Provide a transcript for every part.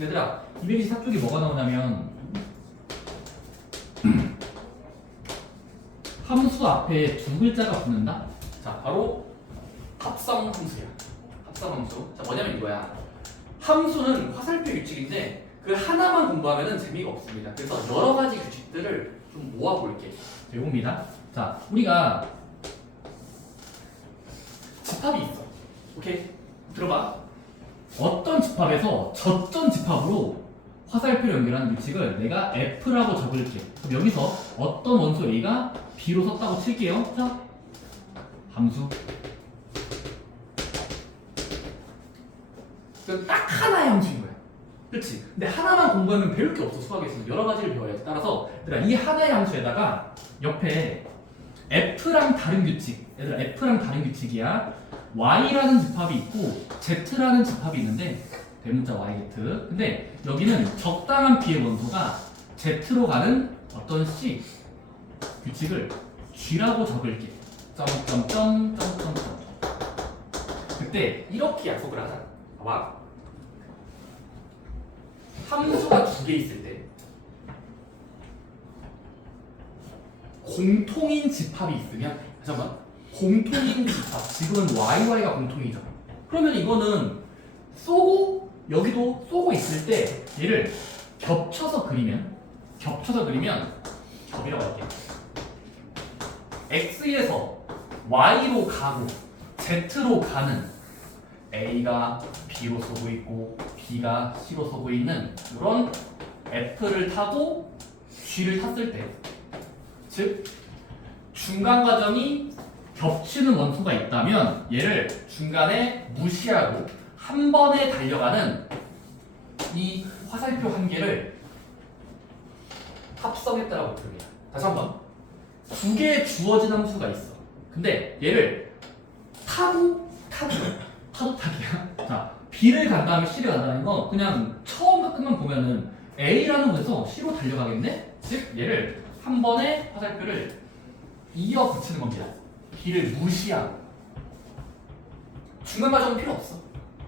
얘들아 224쪽이 뭐가 나오냐면 함수 앞에 두 글자가 붙는다. 자 바로 합성 함수야. 합성 함수. 자 뭐냐면 이거야. 함수는 화살표 규칙인데 그 하나만 공부하면은 재미가 없습니다. 그래서 여러 가지 규칙들을 좀 모아볼게. 이겁니다. 자 우리가 집합이 있어. 오케이? 들어봐. 어떤 집합에서 저점 집합으로 화살표를 연결하는 규칙을 내가 F라고 적을게. 그럼 여기서 어떤 원소 A가 B로 썼다고 칠게요. 자, 함수. 그 딱 하나의 함수인 거야. 그렇지? 근데 하나만 공부하면 배울 게 없어. 수학에서는 여러 가지를 배워야지. 따라서 얘들아 이 하나의 함수에다가 옆에 F랑 다른 규칙. 얘들아 F랑 다른 규칙이야. Y라는 집합이 있고 Z라는 집합이 있는데 대문자 Y, Z. 근데 여기는 적당한 B의 원소가 Z로 가는 어떤 C 규칙을 G라고 적을게. 점점점. 그때 이렇게 약속을 하자. 봐봐. 함수가 두 개 있을 때 공통인 집합이 있으면 잠깐만. 공통인 집합. 지금은 YY가 공통이잖아. 그러면 이거는 쏘고 여기도 쏘고 있을 때 얘를 겹쳐서 그리면 겹이라고 할게. X에서 Y로 가고 Z로 가는 A가 B로 쏘고 있고 B가 C로 쏘고 있는 이런 F를 타고 G를 탔을 때, 즉 중간 과정이 겹치는 원소가 있다면 얘를 중간에 무시하고 한 번에 달려가는 이 화살표 한 개를 합성했다라고 부릅니다. 다시 한번. 두 개의 주어진 함수가 있어. 근데 얘를 타기야. 자, B를 간 다음에 C를 간다는 건 그냥 처음 끝만 보면은 A라는 곳에서 C로 달려가겠네? 즉 얘를 한 번에 화살표를 이어 붙이는 겁니다. B를 무시하고. 중간 과정은 필요 없어.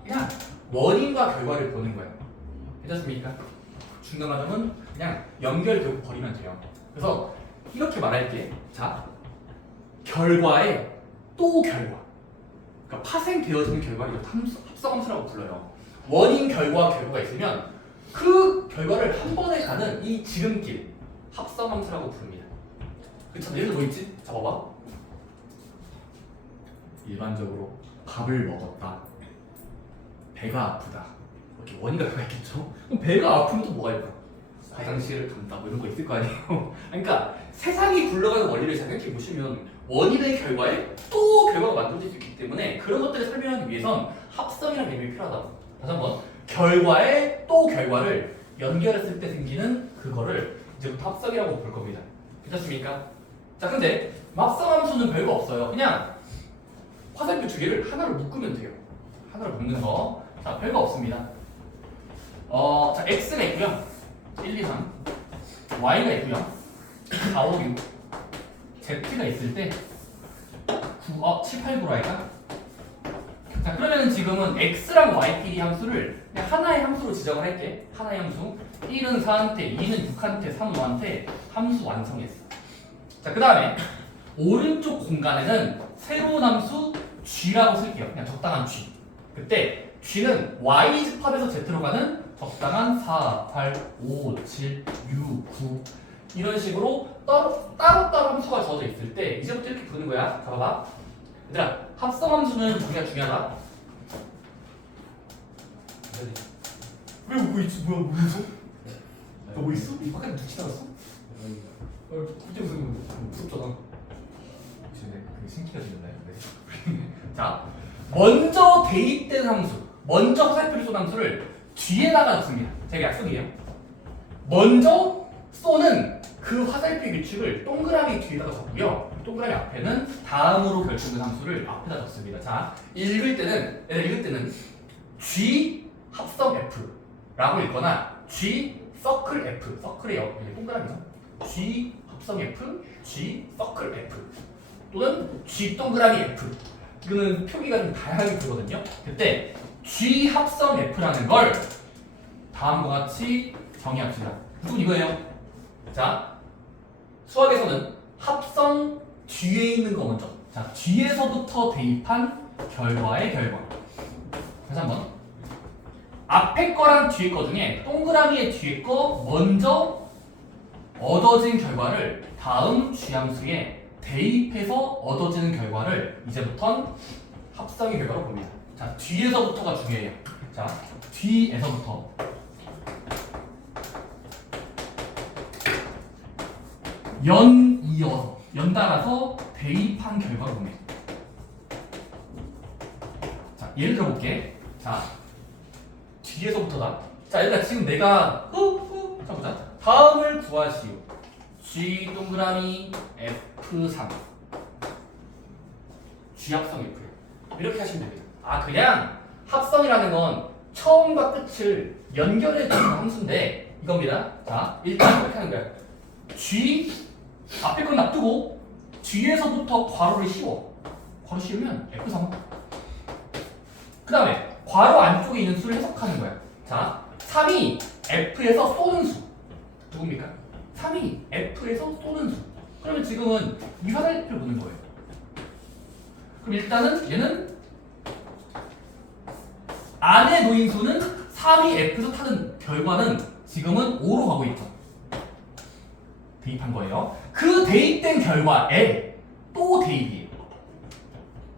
그냥 원인과 결과를 보는 거예요. 괜찮습니까? 중간 과정은 그냥 연결 결국 버리면 돼요. 그래서 이렇게 말할게. 자, 결과에 또 결과. 그러니까 파생되어지는 결과를 합성함수라고 불러요. 원인, 결과가 있으면 그 결과를 한 번에 가는 이 지름길 합성함수라고 부릅니다. 그쵸? 예를 들어 뭐 있지? 자, 봐봐. 일반적으로 밥을 먹었다. 배가 아프다. 이렇게 원인과 결과가 있겠죠? 그럼 배가 아프면 또 뭐가 있을까? 화장실을 간다 뭐 이런 거 있을 거 아니에요? 그러니까 세상이 굴러가는 원리를 생각해 보시면 원인의 결과에 또 결과가 만들어질 수 있기 때문에 그런 것들을 설명하기 위해선 합성이라는 개념이 필요하다고. 다시 한번. 결과에 또 결과를 연결했을 때 생기는 그거를 이제부터 합성이라고 볼 겁니다. 괜찮습니까? 자, 근데 합성함수는 별거 없어요. 그냥 화살표 두 개를 하나로 묶으면 돼요. 하나로 묶는 거. 자, 별거 없습니다. 자, X가 있고요. 1, 2, 3. Y가 있고요. 4, 5, 6. Z가 있을 때 9, 7, 8, 9로 할까? 자, 그러면은 지금은 X랑 Y끼리 함수를 그냥 하나의 함수로 지정을 할게. 하나의 함수. 1은 4한테, 2는 6한테, 3은 5한테 함수 완성했어. 자, 그 다음에 오른쪽 공간에는 새로운 함수 G라고 쓸게요. 그냥 적당한 G. 그때 G는 Y 집합에서 Z로 가는 적당한 4, 8, 5, 7, 6, 9 이런 식으로 따로따로 함수가 주어져 있을 때 이제부터 이렇게 부르는 거야. 잡아봐. 얘들아, 합성함수는 우리가 중요하다. 왜 뭐 있지? 뭐야? 뭐 있어? 너 뭐 있어? 이 밖에 누치 나갔어? 그때 무슨 무섭잖아. 근데 그게 신기가 되나요? 네. 자, 먼저 대입된 함수, 먼저 화살표를 쏜 함수를 뒤에다가 씁니다. 제가 약속이에요. 먼저 쏘는 그 화살표 규칙을 동그라미 뒤에다가 적고요. 동그라미 앞에는 다음으로 결정된 함수를 앞에다 적습니다. 자, 읽을 때는 G 합성 F라고 읽거나 G 서클 F, 서클의 옆에 동그라미죠. G 합성 F, G 서클 F 또는 G 동그라미 F. 이거는 표기가 좀 다양하게 되거든요. 그때 G 합성 F라는 걸 다음과 같이 정의합시다. 무조건 이거예요. 자, 수학에서는 합성 뒤에 있는 거 먼저. 자, 뒤에서부터 대입한 결과의 결과. 다시 한번. 앞에 거랑 뒤에 거 중에 동그라미의 뒤에 거 먼저 얻어진 결과를 다음 주함수에 대입해서 얻어지는 결과를 이제부턴 합성의 결과로 봅니다. 자, 뒤에서부터가 중요해요. 자, 뒤에서부터 이어서 연달아서 대입한 결과를 봅니다. 자, 예를 들어볼게. 자, 뒤에서부터다. 자, 얘들아 지금 내가 자 보자. 다음을 구하시오. G 동그라미 F3 G 합성 F 이렇게 하시면 됩니다. 아, 그냥 합성이라는 건 처음과 끝을 연결해 주는 함수인데 이겁니다. 자, 일단 이렇게 하는 거야. G 앞에 건 놔두고 뒤에서부터 괄호를 씌워. 괄호 씌우면 F3. 그 다음에 괄호 안쪽에 있는 수를 해석하는 거야. 자, 3이 F에서 쏘는 수. 누굽니까? 3이 F에서 쏘는 수. 그러면 지금은 이 화살표를 보는 거예요. 그럼 일단은 얘는 안에 놓인 수는 3이 F에서 타는 결과는 지금은 5로 가고 있죠. 대입한 거예요. 그 대입된 결과에 또 대입이에요.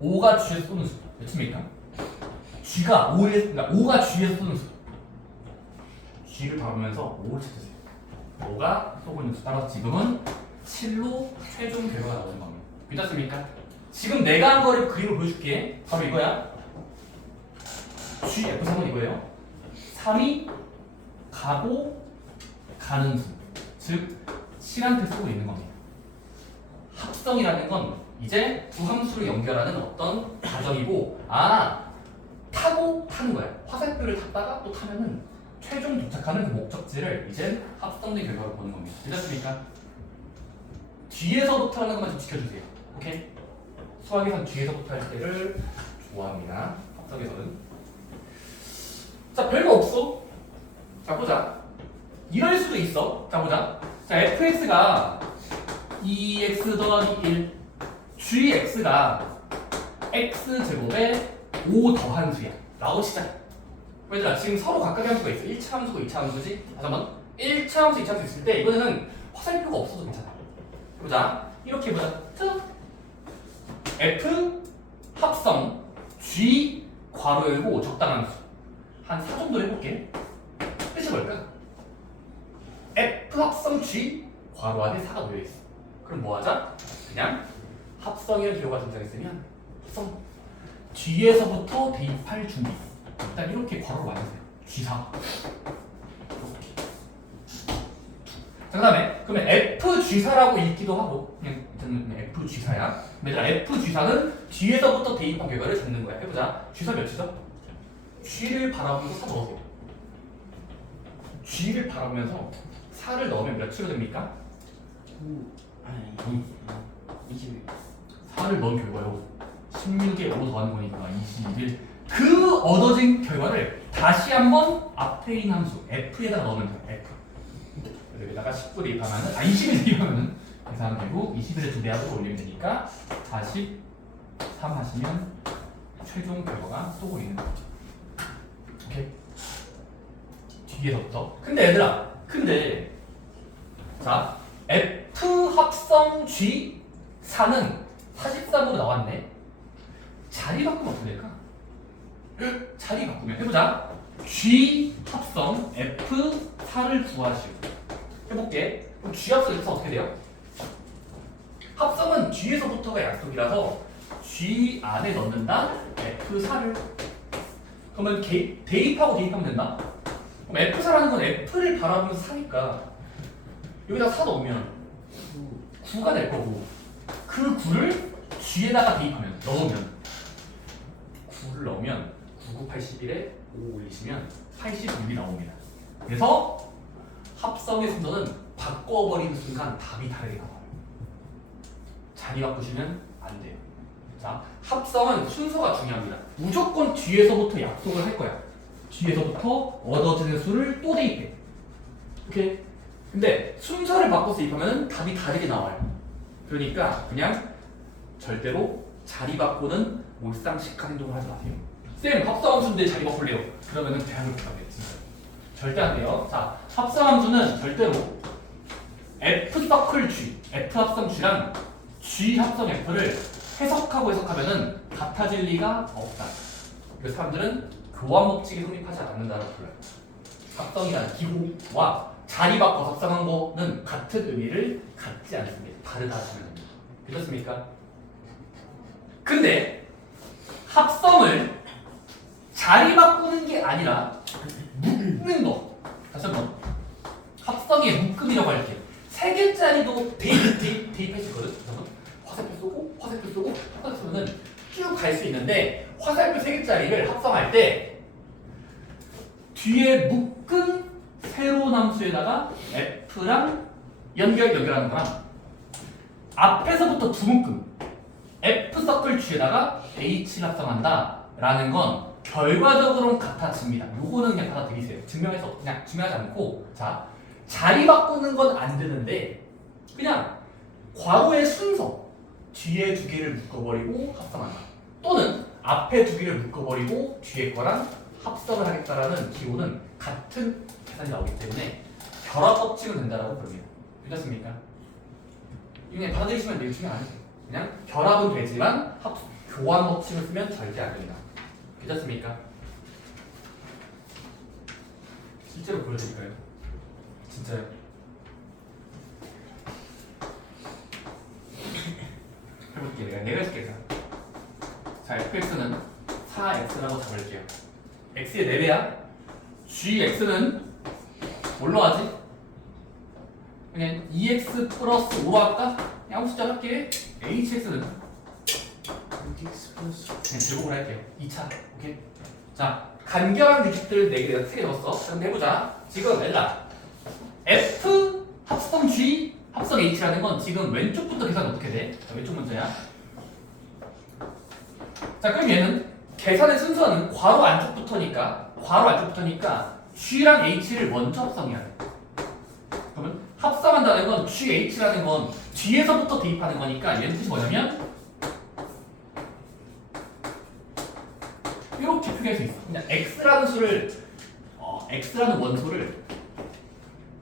5가 G에서 쏘는 수. 몇입니까? G가 5가 G에서 쏘는 수. G를 바꾸면서 5를 찾으세요. 5가 쏘고 있는 수. 따라서 지금은 7로 최종 결과가 나오는 겁니다. 믿었습니까? 지금 내가 한 거를 그림을 보여줄게. 바로 이거야. G F3은 이거예요. 3이 가고 가는 수. 즉 시간대 쓰고 있는 겁니다. 합성이라는 건 이제 두 함수를 연결하는 어떤 과정이고, 타고 타는 거야. 화살표를 탔다가 또 타면은 최종 도착하는 그 목적지를 이제 합성된 결과로 보는 겁니다. 됐습니까? 뒤에서부터 하는 것만 좀 지켜주세요. 오케이? 수학에선 뒤에서부터 할 때를 좋아합니다. 합성에서는. 자, 별거 없어. 자, 보자. 이럴 수도 있어. 자, 보자. 자, fx가 2x 더하기 1, gx가 x제곱에 5 더한 수야. 라고 치자. 얘들아, 지금 서로 각각의 함수가 있어. 1차 함수고 2차 함수지? 다시 한번. 1차 함수, 2차 함수 있을 때 이거는 화살표가 없어도 괜찮아. 보자. 이렇게 보자. f 합성 g 괄호 열고 적당한 수. 한 4 정도 해볼게. 뜻이 뭘까? F 합성 G 괄호 안에 4가 놓여있어. 그럼 뭐 하자? 그냥 합성이라는 기호가 등장했으면 합성 뒤에서부터 대입할 준비. 일단 이렇게 괄호를 완성해요. G4 이렇게. 자, 그 다음에 그러면 FG4라고 읽기도 하고 그냥 일단은 FG4야. 얘들아, FG4는 뒤에서부터 대입한 결과를 잡는 거야. 해보자. G4 몇이죠? G를 바라보면서 4 넣으세요. G를 바라보면서 4를 넣으면 몇으로 됩니까? 21. 4를 넣은 결과요. 16에 5 더하는 거니까 21. 그 얻어진 결과를 다시 한번 앞에 있는 함수 F에다가 넣으면 돼요. F. 여기다가 19를 대입하면은 20을 대입하면은 계산되고 21을 2배 하고 올리면 되니까 43 하시면 최종 결과가 쏘고 있는 거죠. 오케이. 뒤에서부터. 근데 얘들아, 자, F 합성 G 4는 43으로 나왔네. 자리 바꾸면 어떻게 될까? 자리 바꾸면 해보자. G 합성 F 4를 구하시오. 해볼게. 그럼 G 합성 F 4 어떻게 돼요? 합성은 G에서부터가 약속이라서 G 안에 넣는다. F 4를. 그러면 대입하고 대입하면 된다. 그럼 F4라는 건 F를 바라보면서 사니까 여기다 4 넣으면 9가 될 거고, 그 9를 G에다가 대입하면 넣으면 9를 넣으면 9, 9, 81에 5 올리시면 86이 나옵니다. 그래서 합성의 순서는 바꿔버리는 순간 답이 다르게 나와요. 자리 바꾸시면 안 돼요. 자, 합성은 순서가 중요합니다. 무조건 뒤에서부터 약속을 할 거야. 뒤에서부터 얻어지는 수를 또 대입해. 오케이? 근데 순서를 바꿔서 대입하면 답이 다르게 나와요. 그러니까 그냥 절대로 자리 바꾸는 몰상식한 행동을 하지 마세요. 쌤, 합성함수인데 자리 바꿀래요. 그러면은 대학을 못 가겠지. 절대 안 돼요. 자, 합성함수는 절대로 F 서클 G, F 합성 G랑 G 합성 F를 해석하면은 같아질 리가 없다. 그 사람들은 교환 법칙이 성립하지 않는다고 불러요. 합성이라는 기호와 자리 바꿔 합성한 거는 같은 의미를 갖지 않습니다. 다르다는 겁니다. 그렇습니까? 근데 합성을 자리 바꾸는 게 아니라 묶는 거. 다시 한번. 합성의 묶음이라고 할게. 세 개짜리도 대입했었거든. 화살표 쏘고 화살표 쏘고 화살표 쏘면은 쭉 갈 수 있는데 화살표 세 개짜리를 합성할 때 뒤에 묶은 세로 함수에다가 F랑 연결하는 거랑 앞에서부터 두 묶음 F 서클 G에다가 H를 합성한다 라는 건 결과적으로는 같아집니다. 요거는 그냥 받아들이세요. 그냥 증명하지 않고. 자, 자리 바꾸는 건 안 되는데 그냥 괄호의 순서 뒤에 두 개를 묶어버리고 합성한다. 또는 앞에 두 개를 묶어버리고 뒤에 거랑 합성을 하겠다라는 기호는 같은 계산이 나오기 때문에 결합 법칙은 된다라고 부릅니다. 괜찮습니까? 이거 그냥 받아들이시면 돼요. 중요 안 해요. 그냥 결합은 되지만 교환 법칙을 쓰면 절대 안 된다. 괜찮습니까? 실제로 보여드릴까요? 진짜요? 해볼게요. 내가 해줄게요. 자, fx는 4x라고 잡을게요. x의 4배야. gx는 뭘로 하지? 그냥 2x 플러스 5로 할까? 그냥 아무 숫자 할게. hx는 그냥 제곱을 할게요. 2차. 오케이? 자, 간결한 규칙들 4개 내가 3개 넣었어. 그럼 해보자. 지금 엘라 F 합성 G 합성 H라는 건 지금 왼쪽부터 계산 어떻게 돼? 자, 왼쪽 문제야. 자, 그럼 얘는 계산의 순서는 괄호 안쪽부터니까 G랑 H를 먼저 합성해야 돼. 그러면 합성한다는 건 G, H라는 건 뒤에서부터 대입하는 거니까 얘는 뜻이 뭐냐면 이렇게 표기할 수 있어. 그냥 X라는 원소를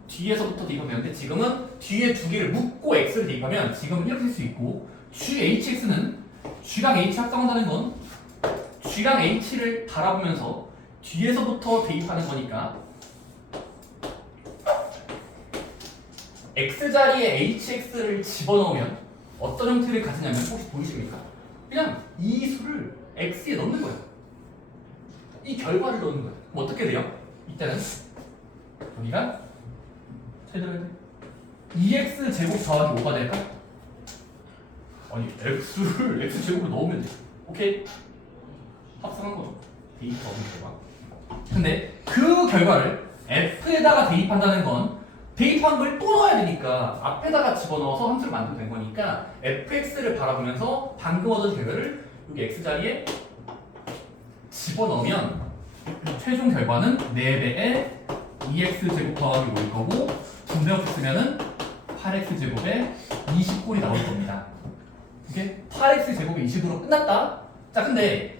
뒤에서부터 대입하면 되는데 지금은 뒤에 두 개를 묶고 X를 대입하면 지금은 이렇게 쓸 수 있고 GHX는 G랑 H 합성한다는 건 G랑 H를 바라보면서 뒤에서부터 대입하는 거니까 X자리에 HX를 집어넣으면 어떤 형태를 가지냐면 혹시 보이십니까? 그냥 이 수를 X에 넣는 거예요. 이 결과를 넣는 거예요. 그럼 어떻게 돼요? 이때는 여기가 제대로 해야 돼. 2x 제곱 더하기 5가 될까? 아니 x를 x 제곱으로 넣으면 돼. 오케이? 합성한 거죠. 대입 없는 결과. 근데 그 결과를 f에다가 대입한다는 건 대입한 걸 또 넣어야 되니까 앞에다가 집어넣어서 함수를 만들면 된 거니까 fx를 바라보면서 방금 얻은 결과를 여기 x자리에 집어넣으면 최종 결과는 4배의 2x 제곱 더하기 5일 거고 분배역 쓰면은 8x 제곱에 20꼴이 나올 겁니다. 이게 8x 제곱에 20으로 끝났다. 자, 근데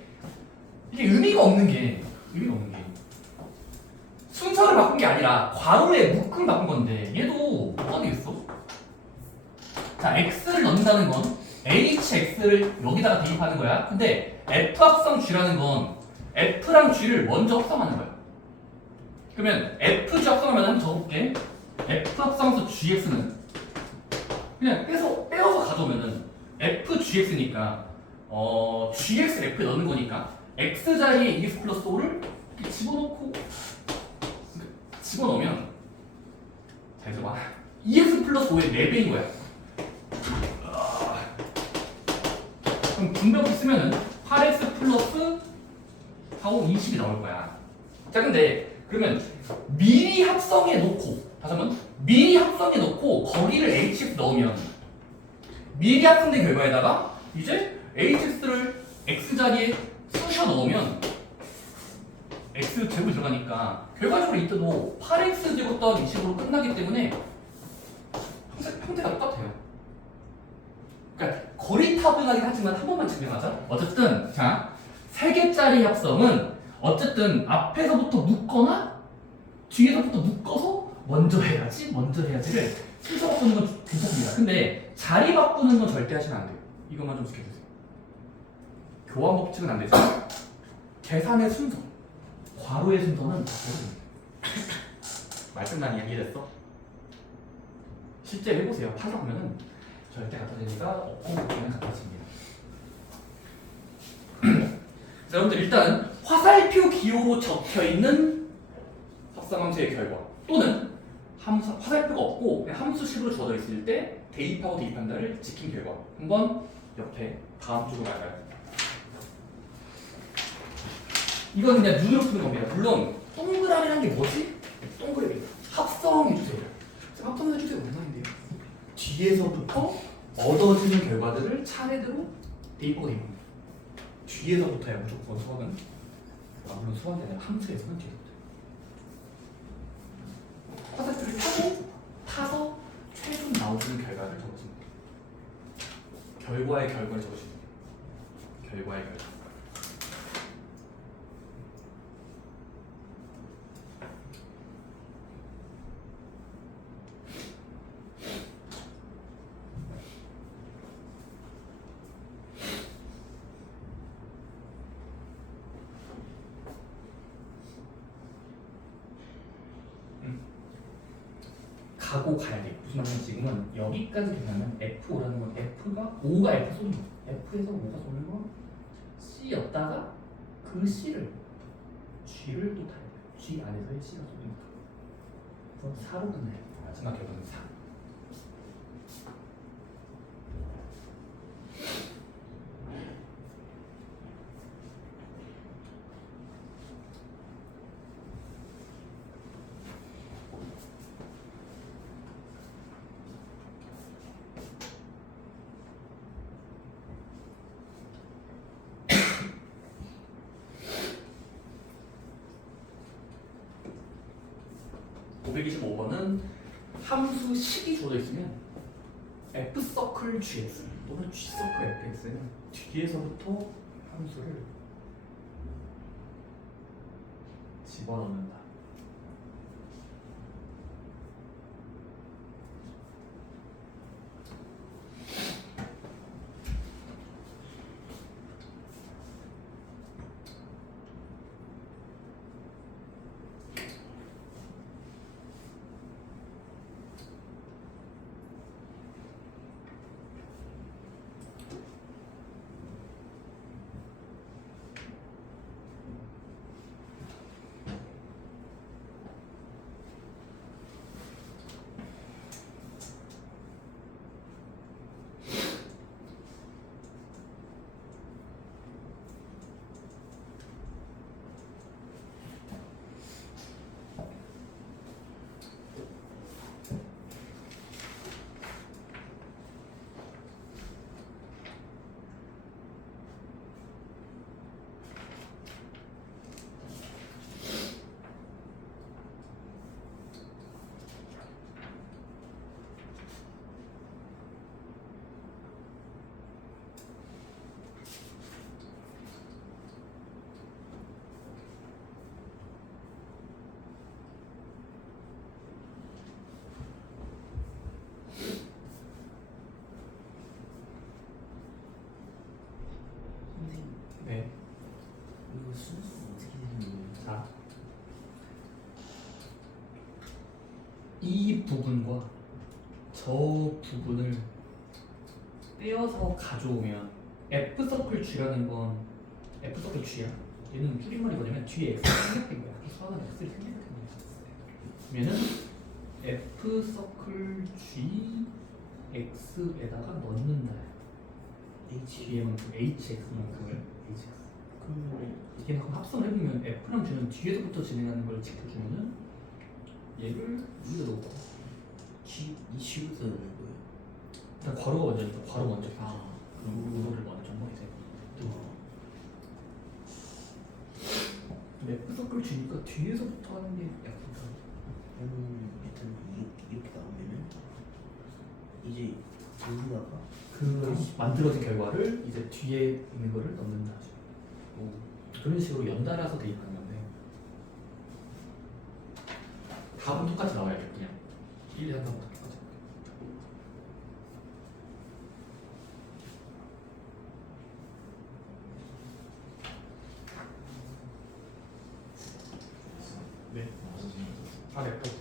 이게 의미가 없는 게 순서를 바꾼 게 아니라 괄호의 묶음을 바꾼 건데 얘도 뭐가 되겠어? 자, x를 넣는다는 건 hx를 여기다가 대입하는 거야. 근데 f 합성 g라는 건 f랑 g를 먼저 합성하는 거야. 그러면 fg 합성하면 한번 적어볼게. f 합성수 gx는 그냥 빼어서 가져오면은 fgx니까 gx를 f에 넣는 거니까 x자리에 2x 플러스 5를 이렇게 집어넣으면 자, 이제 봐. 2x 플러스 5의 4배인 거야. 그럼 분배법 쓰면은 8x 플러스 4, 5, 20이 나올 거야. 자, 근데 그러면 미리 합성해 놓고 다시 한번 미리 합성해 놓고 거기를 hx 넣으면 미리 합성된 결과에다가 이제 hx를 x자리에 쑤셔 넣으면 x 제곱 들어가니까 결과적으로 이때도 8x 제곱 더하기 20으로 끝나기 때문에 형태가 똑같아요. 그러니까 거리타분하긴 하지만 한 번만 증명하자. 어쨌든 자 3개짜리 합성은 어쨌든 앞에서부터 묶거나 뒤에서부터 묶어서 먼저 해야지를 순서 바꾸는 건 괜찮습니다. 근데 자리 바꾸는 건 절대 하시면 안 돼요. 이것만 좀 지켜주세요. 교환 법칙은 안 되죠. 계산의 순서, 괄호의 순서는 바꿔줍니다. 말씀 많이 이해됐어? 실제 해보세요. 파악하면은 절대 갖다 대니까 없고 그냥 갖다 씁니다. 자, 여러분들 일단 화살표 기호로 적혀있는 합성함수의 결과 또는 화살표가 없고 그냥 함수식으로 적어져 있을 때 대입하고 대입한다를 지킨 결과 한번 옆에 다음 쪽으로 갈까요? 이건 그냥 눈으로 푸는 겁니다. 물론 동그라미라는 게 뭐지? 동그라미 합성해주세요. 합성해주세요 얼마인데요? 뒤에서부터 얻어지는 결과들을 차례대로 대입하고 대입합니다. 뒤에서부터야 무조건 수학은 물론 수학이 아니라 함수에서는 뒤에서부터 화살표를 타서 최종 나오는 결과를 적어줍니다. 결과의 결과를 적어줍니다. 결과의 결과. 가고 가야 돼. 무슨 말인지 지금은 여기까지 되면 F5라는 건 O가 F 쏘는 거. F에서 O가 쏘는 건 C였다가 그 C를 G를 또 타야 돼요. G 안에서의 C가 쏘니까. 그래서 4로 끝나요. 마지막 결과는 4. (525번은) 함수식이 주어져 있으면 F서클 GX 또는 G서클 FX는 뒤에서부터 함수를 집어넣는다. 네. 이거 순서 어떻게 되는 거예요? 자, 이 부분과 저 부분을 떼어서 가져오면 F서클 G라는 건 F서클 G야. 얘는 줄임말이 뭐냐면 뒤에 X가 생략된 거야. 수학은 X를 생략된 거야. 그러면은 F서클 G X에다가 넣는다. 뒤에만큼 HX만큼을 HX. 그러면 이게 합성을 해보면 F랑 G는 뒤에서부터 진행하는 걸 지켜주면은 얘를 위에 넣고 이 식으로 되는 거예요? 일단 괄호가 먼저니까 괄호 먼저 아, 그럼 우도를 먼저 해서 F 서클 G니까 뒤에서부터 하는 게 약속이다. 일단 이렇게 나오면은 이제 여기다가 그 만들어진 결과를 이제 뒤에 있는 거를 넣는다. 그런 식으로 연달아서 대입하는 건데 답은 똑같이 나와야죠. 그냥 1, 2, 3, 4부터 똑같이. 네. 아, 네. 오케이.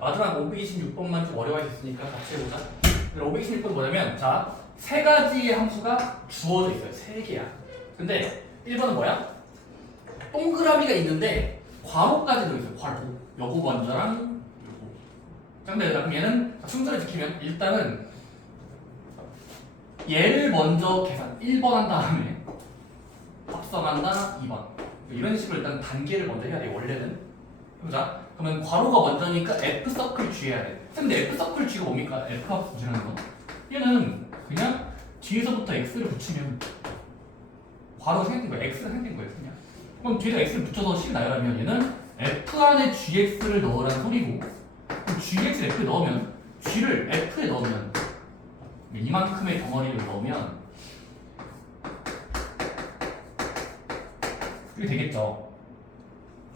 마지막 526번만 좀 어려워할 수 있으니까 같이 해보자. 526번 뭐냐면, 자, 세 가지의 함수가 주어져 있어요. 세 개야. 근데 1번은 뭐야? 동그라미가 있는데 괄호까지 들어있어요. 괄호. 요거 먼저랑 요거. 자, 근데 그럼 얘는 순서를 지키면 일단은 얘를 먼저 계산 1번 한 다음에 합성한다 2번. 이런 식으로 일단 단계를 먼저 해야 돼. 원래는. 해보자. 그러면 괄호가 먼저니까 F 서클 G 해야 돼. 근데 F 서클 G가 뭡니까? F 합 G라는 거. 얘는 그냥 뒤에서부터 X를 붙이면 괄호 생긴 거야. X가 생긴 거예요. 그냥. 그럼 뒤에다 X를 붙여서 식 나열하면 얘는 F 안에 GX를 넣으라는 소리고, 그럼 GX를 F에 넣으면 G를 F에 넣으면 이만큼의 덩어리를 넣으면 이게 되겠죠.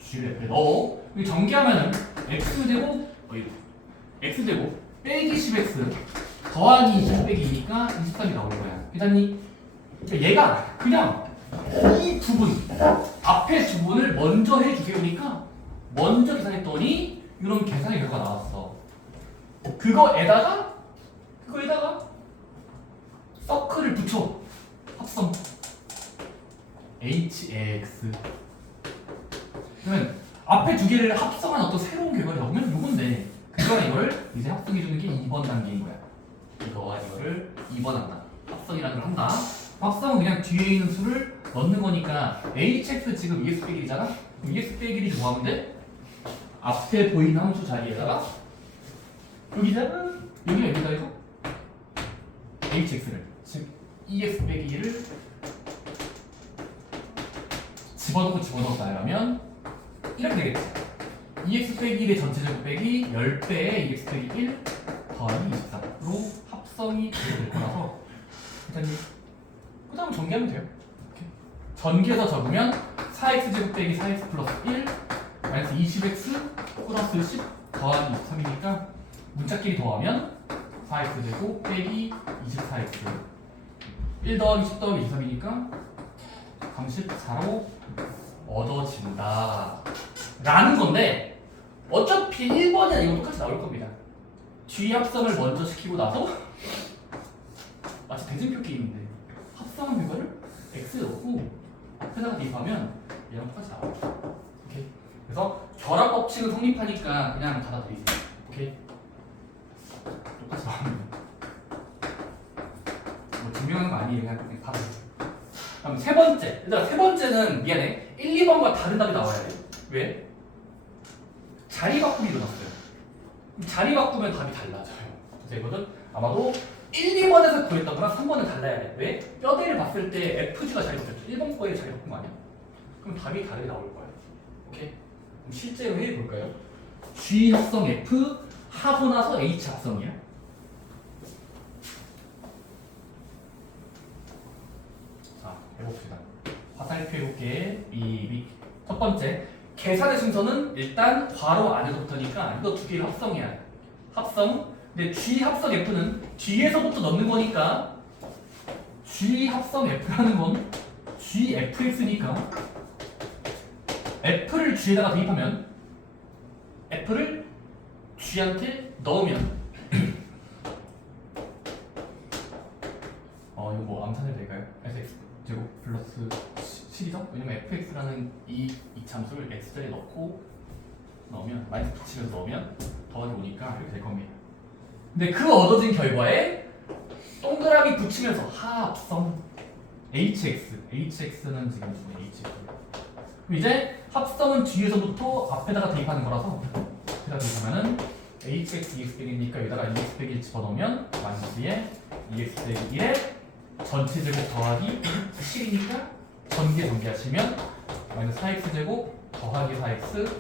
G를 F에 넣어. 여기 전개하면은 X제곱 X제곱 빼기 10X 더하기 20 빼기 2니까 23이 나오는 거야. 괜찮니? 그러니까 얘가 그냥 이 부분 앞에 두 분을 먼저 해주세요니까 먼저 계산했더니 이런 계산의 결과가 나왔어. 그거에다가 서클을 붙여. 합성 HX. 그러면 앞에 두 개를 합성한 어떤 새로운 결과를 넣으면 요건데, 그거랑 이거를 이제 합성해주는 게 2번 단계인 거야. 이거와 이거를 2번 한다. 합성이라는 걸 한다. 합성은 그냥 뒤에 있는 수를 넣는 거니까 HX 지금 EX 빼기 1이잖아? 그럼 EX 빼기 1이 좋아하는데 앞에 보이는 함수 자리에다가 여기다가 여기다 이거 HX를 즉 EX 빼기 1을 집어넣고 나열하면 이렇게 되겠지. EX 빼기 1의 전체 제곱 빼기 10배의 EX 빼기 1 더하기 24로 합성이 될 거라서 일단 그 다음에 전개하면 돼요. 이렇게. 전개해서 적으면 4x 제곱 빼기 4x 플러스 1 마이너스 20x 플러스 10 더하기 23이니까 문자끼리 더하면 4x 제곱 빼기 24x 1 더하기 10 더하기 23이니까 34로 얻어진다 라는 건데, 어차피 1번이나 이거 똑같이 나올 겁니다. G 합성을 먼저 시키고 나서 마치 대진표 게임인데 합성한 결과를 X에 넣고 앞에다가 대입하면 얘랑 똑같이 나와요. 오케이. 그래서 결합 법칙은 성립하니까 그냥 받아들이세요. 오케이. 똑같이 나옵니다. 뭐 증명한 거 아니에요. 그냥 받아들이세요. 그럼 세 번째. 얘들아 세 번째는 미안해. 1, 2번과 다른 답이 나와야 돼. 왜? 자리 바꿈이 일어났어요. 자리 바꾸면 답이 달라져요. 그래서 이거는 아마도 1, 2번에서 구했던 거랑 3번은 달라야 돼. 왜? 뼈대를 봤을 때 FG가 자리 바뀌었죠. 1번 거에 자리 바꾼 거 아니야? 그럼 답이 다르게 나올 거예요. 오케이? 그럼 실제로 해볼까요? G 합성 F 하고 나서 H 합성이야. 자, 해봅시다. 화살표 해볼게. 삐삐. 첫 번째. 계산의 순서는 일단 괄호 안에서부터니까 이거 두 개를 합성해야 돼. 합성. 근데 G 합성 F는 G에서부터 넣는 거니까 G 합성 F라는 건 GFX니까 F를 G에다가 대입하면 F를 G한테 넣으면 이거 뭐 암산해도 될까요? Fx 제곱 플러스 7이죠? 왜냐면 fx라는 이 참수를 x자리에 넣으면 마이너스 붙이면서 넣으면 더하기 오니까 이렇게 될 겁니다. 근데 그 얻어진 결과에 동그라미 붙이면서 합성 hx는 지금 무슨 hx 그럼 이제 합성은 뒤에서부터 앞에다가 대입하는 거라서 앞에다가 대입하면은 hx 2x1이니까 여기다가 2x 100을 집어넣으면 마이너스에 2x 100에 전체 제곱 더하기 7이니까 전개하시면 마이너스 4x 제곱 더하기 4x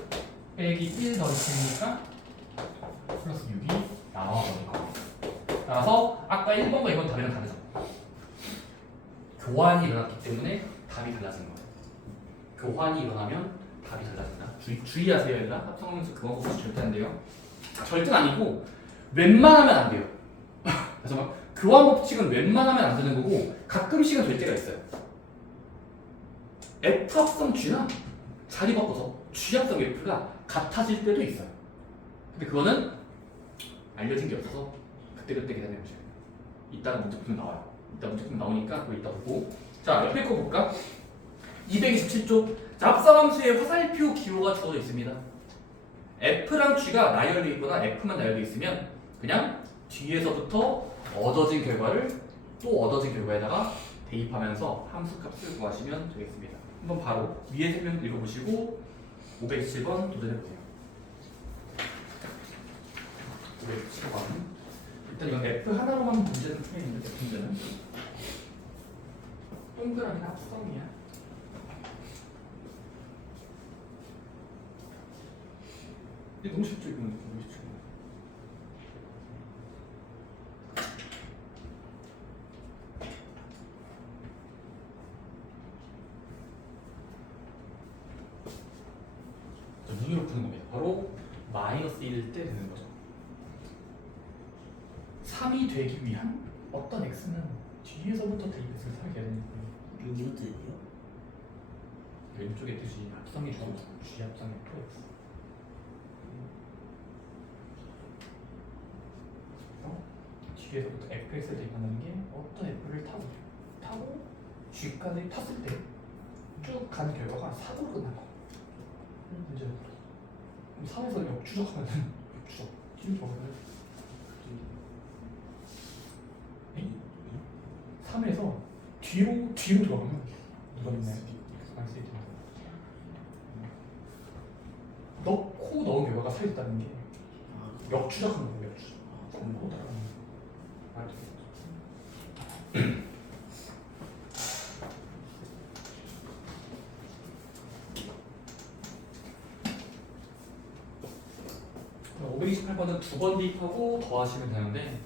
빼기 1 더하기 7이니까 플러스 6이 나와버릴 겁니다. 따라서 아까 1번과 2번 답이랑 다르죠. 교환이 일어났기 때문에 답이 달라진 거예요. 교환이 일어나면 답이 달라진다. 주의하세요 얘들아. 합성하면서 그거 보면 절대 안 돼요. 절대는 아니고 웬만하면 안 돼요. 그래서 막 교환 법칙은 웬만하면 안 되는 거고 가끔씩은 될 때가 있어요. F 합성 G랑 자리 바꿔서 G 합성 F가 같아질 때도 있어요. 근데 그거는 알려진 게 없어서 그때그때 계산해 보셔야 돼요. 이따가 문제풀이 나와요. 이따 문제풀이 나오니까 그거 이따 보고. 자, 옆에 거 볼까? 227쪽. 자, 합성함수에 화살표 기호가 주어져 있습니다. F랑 G가 나열되어 있거나 F만 나열되어 있으면 그냥 뒤에서부터 얻어진 결과를 또 얻어진 결과에다가 대입하면서 함수 값을 구하시면 되겠습니다. 한번 바로 위에 설명 읽어보시고 527번 도전해보세요. 527번. 일단 이건 F 하나로만 문제는 풀리는데 문제는 동그라미나 합성이야. 이게 너무 쉽죠 이거는. 너무 쉽죠. 무리로 푸는 겁니다. 바로 마이너스 1일 때 되는 거죠. 3이 되기 위한 어떤 x는 뒤에서부터 대입해서 3이 돼야 되는 거예요. 여기부터 해요? 왼쪽에 뜻이 합성이 주고 G 합성이 또 x. 뒤에서부터 fx를 대입하는 게 어떤 f를 타고 g까지 탔을 때 쭉 간 결과가 4로 끝난 거. 문제. 3에서 역추적하면 역추적 뒤로 돌아가면 3에서 뒤로 돌아가면 누가 있나요? 넣고 넣은 결과가 사라졌다는 게 역추적하는 거예요. 역추적. 넣고 따라가는 거. 알겠습니다. 528번은 두 번 대입하고 더하시면 되는데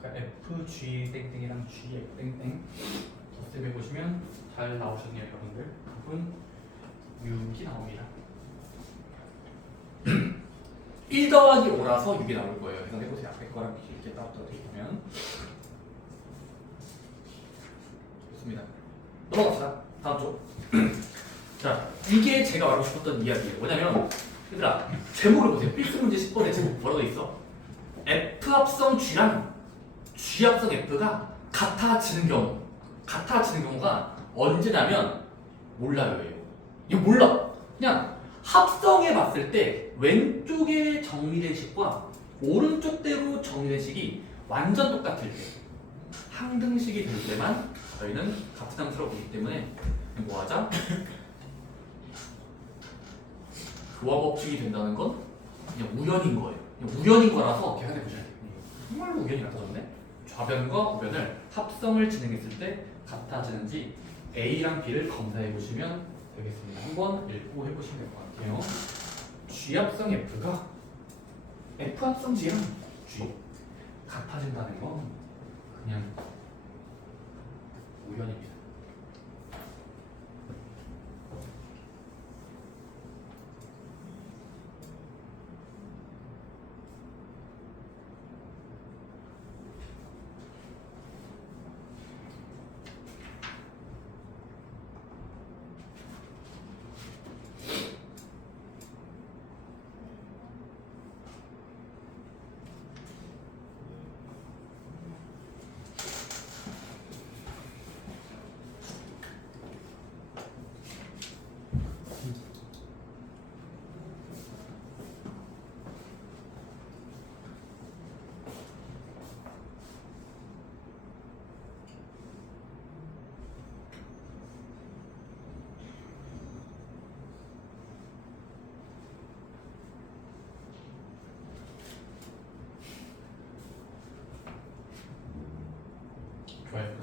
그러니까 F, G 땡땡이랑 G, F 땡땡 덧셈해 보시면 잘 나오셨네요 여러분들. 부분 6이 나옵니다. 1 더하기 5라서 6이 나올 거예요. 그래서 해보세요. 앞에 거랑 이렇게 따로 대입하면 좋습니다. 넘어갑시다. 다음 쪽. 자, 이게 제가 말하고 싶었던 이야기예요. 뭐냐면 얘들아 제목을 보세요. 필수 문제 10번에 제목 뭐라고 돼 있어? F F 합성 G랑 G 합성 F가 같아지는 경우가 언제냐면 몰라요. 얘요. 이거 몰라. 그냥 합성해 봤을 때 왼쪽에 정리된 식과 오른쪽대로 정리된 식이 완전 똑같을 때, 항등식이 될 때만 저희는 같은 함수라고 보기 때문에 뭐 하자? 교화 법칙이 된다는 건 그냥 우연인 거예요. 그냥 우연인 거라서 계산해 보셔야 돼요. 정말로 우연이 같아졌네. 좌변과 우변을 합성을 진행했을 때 같아지는지 A랑 B를 검사해 보시면 되겠습니다. 한번 읽고 해보시면 될 것 같아요. G 합성 F가 F 합성 G랑 G 같아진다는 건 그냥 우연입니다.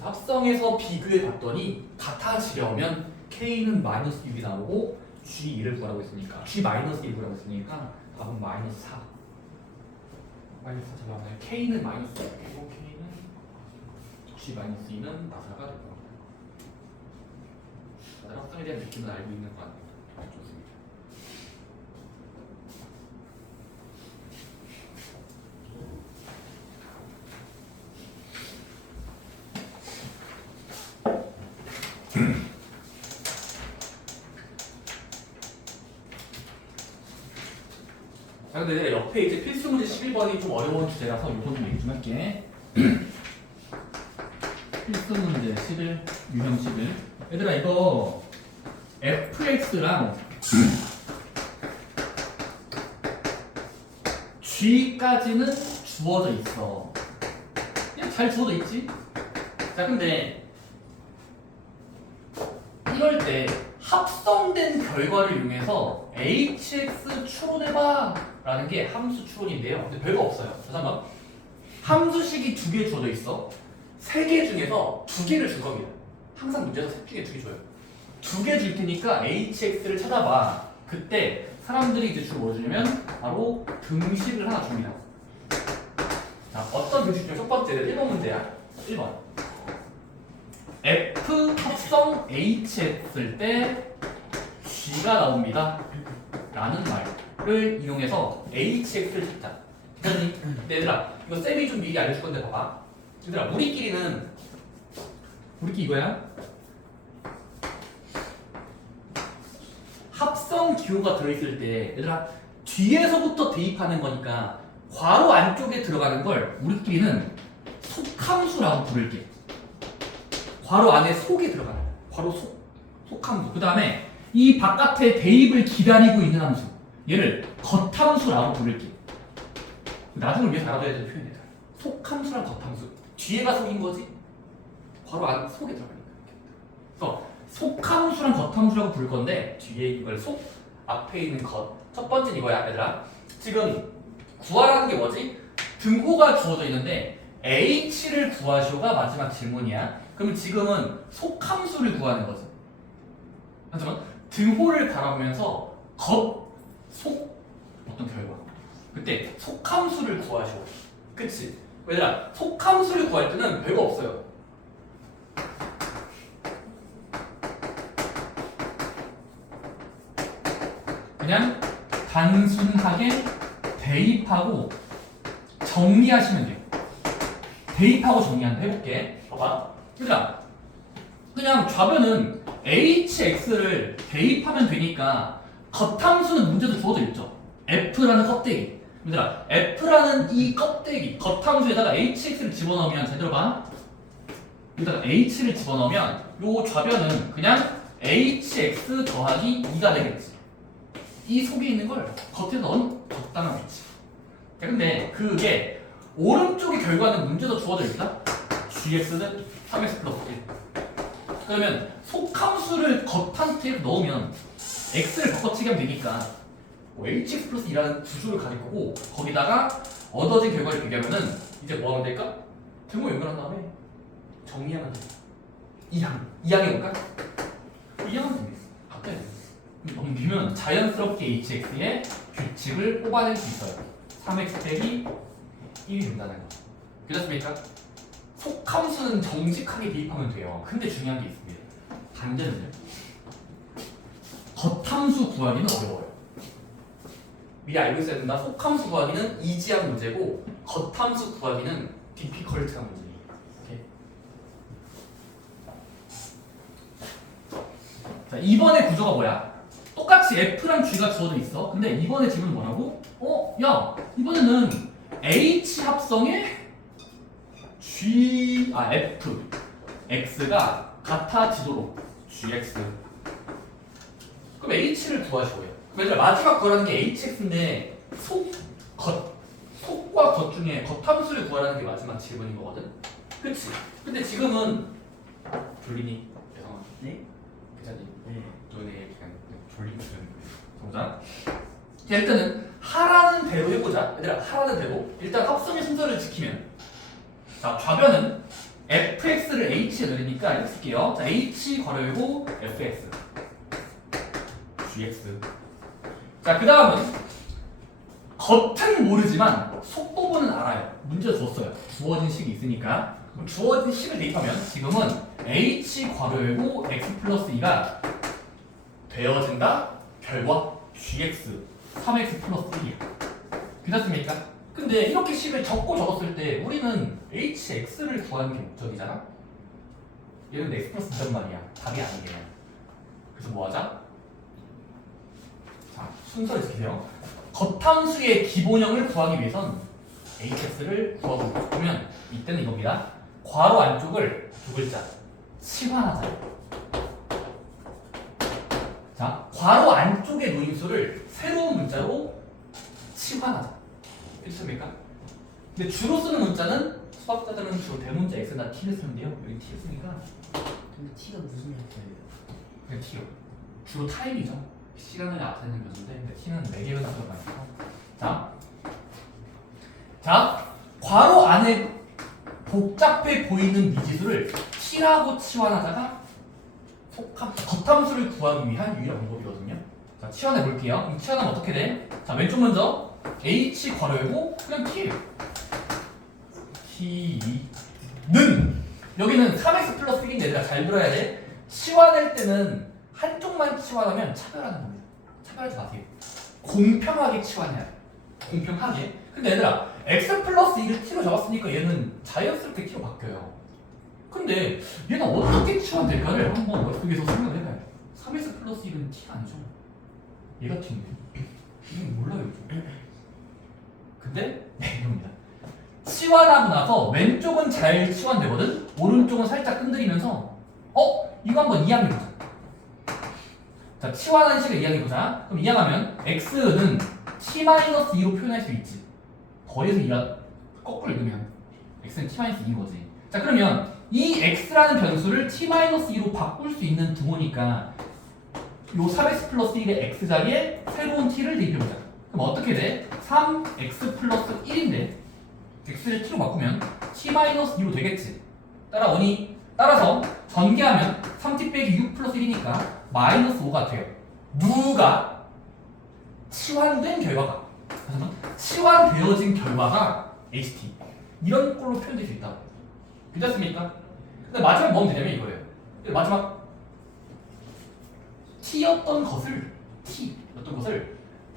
합성해서 비교해 봤더니 같아지려면 K는 마이너스 6이 나오고 G2를 구하라고 했으니까 G 마이너스 1을 구하라고 했으니까 답은 마이너스 4. 마이너스 4 잡아봐요. K는 마이너스 6이고 K는 G 마이너스 2는 나사가 될 겁니다. 다들 합성에 대한 느낌은 알고 있는 것 같아요. 좋습니다. 자, 근데 옆에 이제 필수 문제 11번이 좀 어려운 주제라서 이건 좀 얘기 좀 할게. 필수 문제 11, 유형 11. 얘들아, 이거 fx랑 g까지는 주어져 있어. 그냥 잘 주어져 있지? 자, 근데 이럴 때 합성된 결과를 이용해서 hx 추론해봐 라는 게 함수 추론인데요. 근데 별거 없어요. 잠깐만. 함수식이 2개 주어져 있어. 3개 중에서 2개를 줄 겁니다. 항상 문제에서 3 중에 2개 줘요. 2개 줄 테니까 hx를 찾아봐. 그때 사람들이 이제 주로 뭐 주냐면 바로 등식을 하나 줍니다. 자, 어떤 등식 중에 첫 번째는 1번 문제야. 1번. F 합성 H 했을 때 G가 나옵니다. 라는 말을 이용해서 HX를 찾자. 괜찮니? 근데 얘들아, 이거 쌤이 좀 미리 알려줄 건데 봐봐. 얘들아, 우리끼리 이거야. 합성 기호가 들어있을 때 얘들아, 뒤에서부터 대입하는 거니까 괄호 안쪽에 들어가는 걸 우리끼리는 속함수라고 부를게. 괄호 안에 속이 들어가는 거야. 괄호 속함수. 그 다음에 이 바깥에 대입을 기다리고 있는 함수. 얘를 겉함수라고 부를게. 나중을 위해서 알아둬야 되는 표현이다. 속함수랑 겉함수. 뒤에가 속인 거지? 괄호 안 속에 들어가니까. 그래서 속함수랑 겉함수라고 부를 건데 뒤에 이걸 속, 앞에 있는 겉. 첫 번째는 이거야, 얘들아. 지금 구하라는 게 뭐지? 등호가 주어져 있는데 h를 구하시오가 마지막 질문이야. 그러면 지금은 속함수를 구하는 거죠. 잠깐만. 등호를 바라보면서 겉, 속 어떤 결과. 그때 속함수를 구하시오. 그치? 얘들아, 속함수를 구할 때는 별거 없어요. 그냥 단순하게 대입하고 정리하시면 돼요. 대입하고 정리한다. 해볼게. 봐봐. 얘들아, 그냥 좌변은 hx를 대입하면 되니까 겉함수는 문제도 주어져 있죠. f라는 껍데기. 얘들아 F라는 이 껍데기 겉함수에다가 HX를 집어넣으면 제대로 봐. 여기다가 H를 집어넣으면 요 좌변은 그냥 HX 더하기 2가 되겠지. 이 속에 있는 걸 겉에 넣은 적당한 위치. 근데 그게 오른쪽의 결과는 문제도 주어져 있다. GX는 3X 플러스 1. 그러면 속함수를 겉함수에 넣으면 X를 바꿔치기 하면 되니까 뭐 HX 플러스 2라는 구조를 가질 거고 거기다가 얻어진 결과를 비교하면은 이제 뭐 하면 될까? 등호 연결한 다음에 정리하면 돼. 2항 해볼까? 2항은 되겠어. 바꿔야 돼. 넘기면 자연스럽게 HX의 규칙을 뽑아낼 수 있어요. 3x 빼기 1이 된다는 거. 그렇습니까? 속함수는 정직하게 대입하면 돼요. 근데 중요한 게 있습니다. 반대는요. 겉함수 구하기는 어려워요. 미리 알고 있어야 된다. 속함수 구하기는 이지한 문제고 겉함수 구하기는 디피컬트한 문제예요. 오케이. 자, 이번의 구조가 뭐야? 똑같이 F랑 G가 주어져 있어. 근데 이번에 질문은 뭐라고? 야, 이번에는 H 합성의 F, X가 같아지도록 GX. 그럼 H를 구하시고요. 그럼 마지막 구하라는 게 HX인데 속과 겉 중에 겉함수를 구하라는 게 마지막 질문인 거거든. 그치? 근데 지금은 졸리니? 죄송합니다. 네? 기자님. 네. 눈에 그냥 졸리고 있는 거죠. 자, 일단은 하라는 대로 해보자. 얘들아, 하라는 대로. 일단 합성의 순서를 지키면. 자, 좌변은 fx를 h에 넣으니까 이렇게 쓸게요. 자, h 괄호 fx. gx. 자, 그 다음은 겉은 모르지만 속 부분은 알아요. 문제 줬어요. 주어진 식이 있으니까. 그럼 주어진 식을 대입하면 지금은 h 괄호 x 플러스 2가 되어진다. 결과 gx 3x 플러스 1이야. 괜찮습니까? 근데 이렇게 식을 적었을 때 우리는 hx를 구하는 게 목적이잖아. 얘는 x 플러스 2란 말이야. 답이 아니게. 그래서 뭐 하자? 자, 순서를 지키세요. 겉함수의 기본형을 구하기 위해선 hx를 구하고 보면 이때는 이겁니다. 괄호 안쪽을 두 글자 치환하자. 자, 괄호 안쪽의 노임수를 새로운 문자로 치환하자. 괜찮습니까? 근데 주로 쓰는 문자는 수학자들은 주로 대문자 x나 t를 쓰는데요. 여기 t를 쓰니까 근데 T가 무슨 역할이에요? 그냥 t요. 주로 타임이죠. 시간을 나타내는 변수인데 근데 t는 4개 변수가 있어. 자, 괄호 안에 복잡해 보이는 미지수를 t라고 치환하다가 겉함수를 구하기 위한 유일한 방법이거든요. 자, 치환해 볼게요. 그럼 치환하면 어떻게 돼? 자, 왼쪽 먼저 h 괄호이고 그냥 t예요. t는 여기는 3x 플러스 1인데 얘들아 잘 들어야 돼. 치환할 때는 한쪽만 치환하면 차별하는 겁니다. 차별하지 마세요. 공평하게 치환해야 돼. 공평하게. 근데 얘들아 x 플러스 2를 t로 잡았으니까 얘는 자연스럽게 t로 바뀌어요. 근데 얘는 어떻게 치환될까를 한번 머릿속에서 생각을 해봐요. 3x 플러스 1은 t가 아니죠. 얘가 t인데 이건 몰라요. 근데 네, 이겁니다. 치환하고 나서 왼쪽은 잘 치환되거든. 오른쪽은 살짝 끈들이면서 이거 한번 이항해보자. 자, 치환한 식을 이항해보자. 그럼 이항하면 x는 t-2로 표현할 수 있지. 더해서 2가 거꾸로 읽으면 x는 t-2인 거지. 자, 그러면 이 x라는 변수를 t-2로 바꿀 수 있는 등호니까 요 3x 플러스 1의 x 자리에 새로운 t를 대입해보자. 그럼 어떻게 돼? 3x 플러스 1인데 x를 t로 바꾸면 t-2로 되겠지. 따라오니? 따라서 전개하면 3t 빼기 6 플러스 1이니까 마이너스 5가 돼요. 누가 치환된 결과가 치환되어진 결과가 ht 이런 걸로 표현될 수 있다. 괜찮습니까? 근데 마지막 뭐면 되냐면 이거예요. 마지막 t였던 것을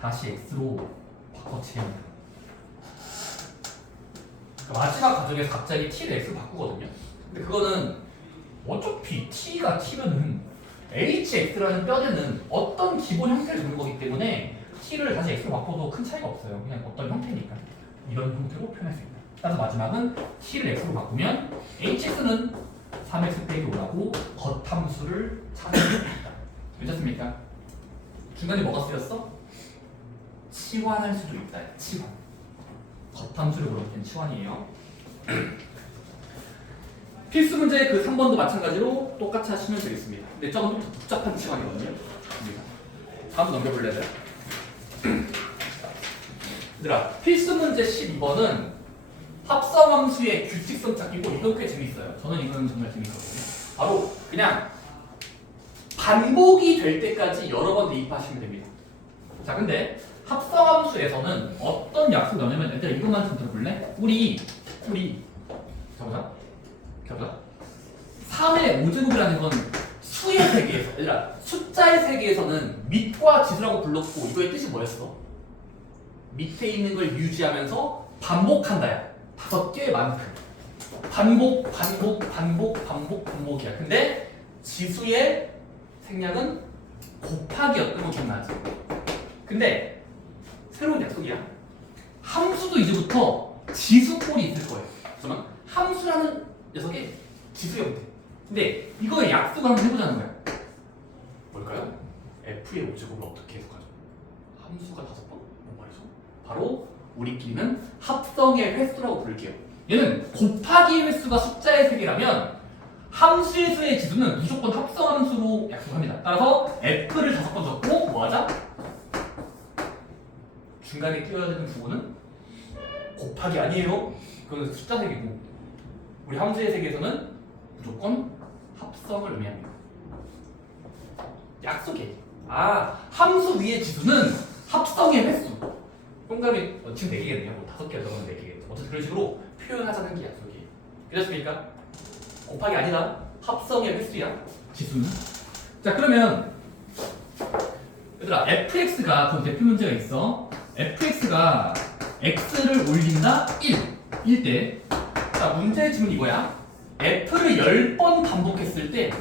다시 x로 바꿔치기 합니다. 그러니까 마지막 과정에서 갑자기 t를 x로 바꾸거든요. 근데 그거는 어차피 t가 t면은 hx라는 뼈대는 어떤 기본 형태를 주는 거기 때문에 t를 다시 x로 바꿔도 큰 차이가 없어요. 그냥 어떤 형태니까 이런 형태로 표현할 수 있다. 따라서 마지막은 t를 x로 바꾸면 hx는 3x 빼기 5라고 겉함수를 찾을 수 있다. 괜찮습니까? 중간에 뭐가 쓰였어? 치환할 수도 있다. 치환. 겉함수를 물었을 땐 치환이에요. 필수 문제 그 3번도 마찬가지로 똑같이 하시면 되겠습니다. 근데 저건 좀 복잡한 치환이거든요. 다음 넘겨볼래요? 얘들아, 필수 문제 12번은 합성함수의 규칙성 찾기고 이건 꽤 재밌어요. 저는 이건 정말 재밌거든요. 바로 그냥 반복이 될 때까지 여러 번 대입하시면 됩니다. 자, 근데 합성함수에서는 어떤 약속이 나오냐면 얘들아 이것만 좀 들어볼래? 우리 자보자 3의 5제곱이라는 건 수의 세계에서 얘들아 숫자의 세계에서는 밑과 지수라고 불렀고 이거의 뜻이 뭐였어? 밑에 있는 걸 유지하면서 반복한다야. 5개의 만큼 반복이야. 근데 지수의 생략은 곱하기였던 거 기억나지? 근데 새로운 약속이야. 함수도 이제부터 지수꼴이 있을 거예요. 잠깐만, 함수라는 녀석의 지수 형태. 근데 이거의 약속을 한번 해보자는 거야. 뭘까요? f의 5제곱을 어떻게 해석하죠? 함수가 5번? 뭔 말이죠? 바로 우리끼리는 합성의 횟수라고 부를게요. 얘는 곱하기 횟수가 숫자의 세계라면 함수의 수의 지수는 무조건 합성함수로 약속합니다. 따라서 f를 5번 적고 뭐하자? 중간에 끼워야 되는 부분은 곱하기 아니에요. 그건 숫자 세계고 우리 함수의 세계에서는 무조건 합성을 의미합니다. 약속해. 함수 위의 지수는 합성의 횟수. 동그라미 지금 4개겠네요. 뭐 5개 적으면 4개겠죠. 어쨌든 그런 식으로 표현하자는 게 약속이에요. 그렇습니까? 곱하기 아니다. 합성의 횟수야. 지수는. 자, 그러면 얘들아 fx가 그럼 대표 문제가 있어. fx가 x를 올린다 1일 때. 자, 문제의 질문 이거야. f를 10번 반복했을 때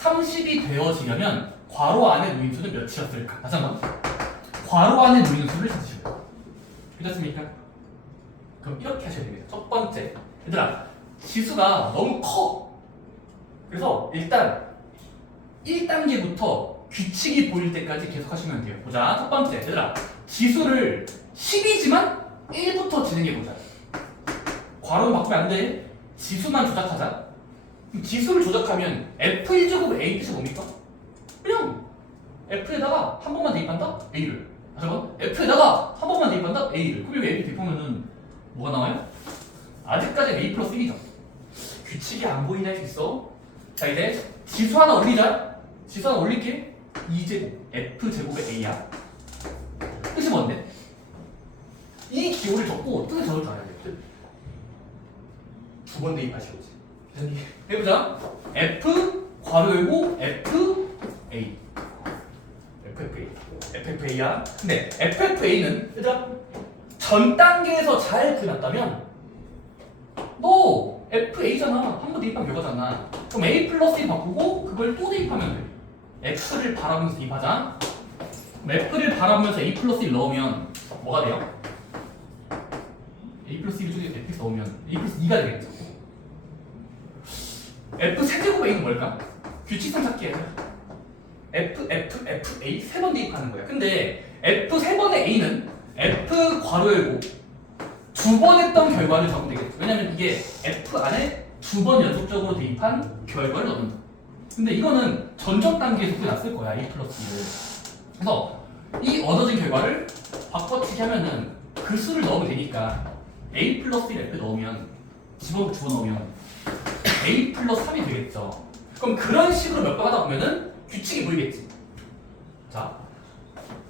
30이 되어지려면 괄호 안에 놓인 수는 몇이었을까? 다시 한번. 괄호 안에 놓인 수를 찾으시면 돼요. 괜찮습니까? 그럼 이렇게 하셔야 됩니다. 첫 번째. 얘들아, 지수가 너무 커. 그래서 일단 1단계부터 규칙이 보일 때까지 계속 하시면 돼요. 보자. 첫 번째. 얘들아, 지수를 10이지만 1부터 진행해보자. 괄호는 바꾸면 안 돼. 지수만 조작하자. 그럼 지수를 조작하면 f1제곱 a 뜻이 뭡니까? 그냥 f에다가 한 번만 대입한다? a를. 잠깐만. f에다가 한 번만 대입한다? a를. 그럼 여기 a 대입하면은 뭐가 나와요? 아직까지 a 플러스 1이죠. 규칙이 안 보이냐 할 수 있어. 자, 이제 지수 하나 올리자. 지수 하나 올릴게. 2제곱 f제곱의 a야. 뜻이 뭔데? 이 기호를 적고 뜻을 적을 줄 알아야 돼. 2번 대입하시오지. 해보자. f 괄호 열고 f a. FFA야. 근데 FFA는 얘들아 전 단계에서 잘 그려놨다면 너 FA잖아. 한 번 대입하면 결과잖아. 그럼 A 플러스 1 바꾸고 그걸 또 대입하면 돼. F를 바라보면서 대입하자. 그럼 F를 바라보면서 A 플러스 1 넣으면 뭐가 돼요? A 플러스 1 쪽에 FX 넣으면 A 플러스 2가 되겠죠. F 세제곱 A는 뭘까? 규칙상 찾기에 F, A 3번 대입하는 거야. 근데 F 3번의 A는 F 괄호 열고 2번 했던 결과를 적으면 되겠죠. 왜냐면 이게 F 안에 2번 연속적으로 대입한 결과를 넣는다. 근데 이거는 전적 단계에서 그려놨을 거야. A 플러스 1을. 그래서 이 얻어진 결과를 바꿔치기 하면은 그 수를 넣으면 되니까 A 플러스 1 F 넣으면 집어넣으면 A 플러스 3이 되겠죠. 그럼 그런 식으로 몇 번 하다 보면은 규칙이 보이겠지. 자,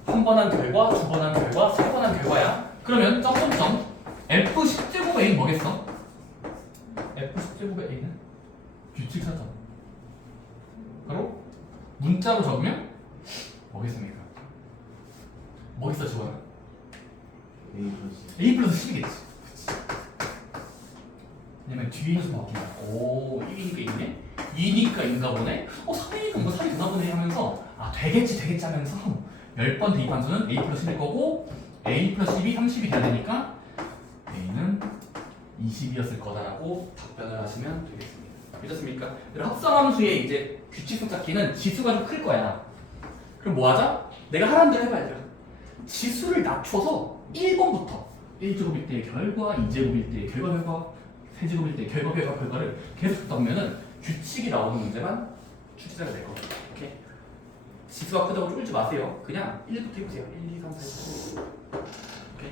한 번 한 결과, 2번 한 결과, 3번 한 결과야. 그러면 점점점 F 10제곱 A는 뭐겠어? F 10제곱의 A는 규칙 사점. 바로 문자로 적으면 뭐겠습니까? 뭐겠어 지원아? A 플러스 10이겠지. 왜냐면 뒤에 있는 수가 바뀐다. 오, 1이니까 있네? 2니까 인가 보네? 3이니까 뭔가 3이 되나 보네 하면서 되겠지 하면서 10번 대입한 수는 a 플러스 1일 거고 a 플러스 10이 30이 돼야 되니까 a는 20이었을 거다라고 답변을 하시면 되겠습니다. 괜찮습니까? 합성함수의 이제 규칙성 찾기는 지수가 좀 클 거야. 그럼 뭐 하자? 내가 하라는 대로 해봐야 돼요. 지수를 낮춰서 1번부터 1제곱일 때의 결과, 2제곱일 때의 결과, 3제곱일 때의 결과를 계속 적으면은 규칙이 나오는 문제만 출제가 될 겁니다. 오케이? 지수가 크다고 쫄지 마세요. 그냥 1부터 해보세요. 1, 2, 3, 4, 5. 오케이?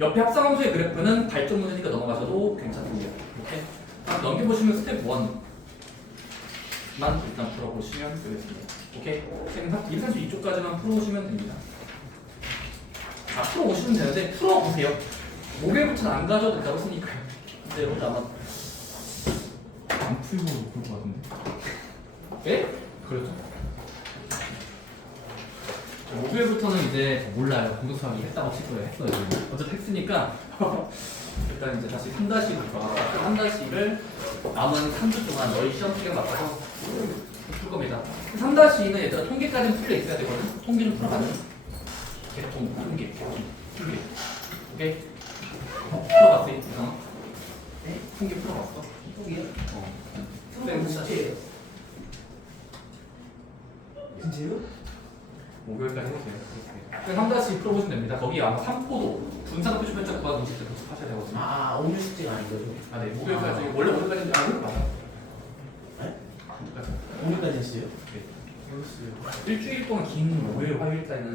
옆에 합성함수의 그래프는 발전 문제니까 넘어가셔도 괜찮습니다. 오케이? 다음 넘겨보시면 스텝 1만 일단 풀어보시면 되겠습니다. 오케이? 선생님 일산수 이쪽까지만 풀어보시면 됩니다. 다 풀어오시면 되는데 풀어보세요. 목요일부터는 안 가져도 된다고 했으니까요. 근데 여러분 아마 안 풀고 볼 것 같은데. 예? 그렇죠. 목요일부터는 이제 몰라요. 공동수학이 했다고 칠 거예요. 했어요. 어차피 했으니까 일단 이제 다시 3-2로 돌아가서 3-2를 남은 3주 동안 너희 시험 시간 맞춰서 풀 겁니다. 3-2는 얘들아 통계까지는 풀려 있어야 되거든. 통계 좀 풀어봤니? 개통, 통계. 오케이? 풀어봤어, 이상? 네? 통계 풀어봤어? 통계요? 네, 진짜예요? 진짜요? 목요일까지 해보세요. 3-2 풀어보시면 됩니다. 거기 아마 3포도 분산 표시편적 구하는 식들 하셔야 되거든요. 아 오늘 숙제가 아닌 거죠? 아, 네. 목요일까지. 원래 오늘까지는, 오늘 맞아. 네? 오늘까지. 오늘까지 했어요? 네. 일주일 동안 긴 목요일, 화요일까지는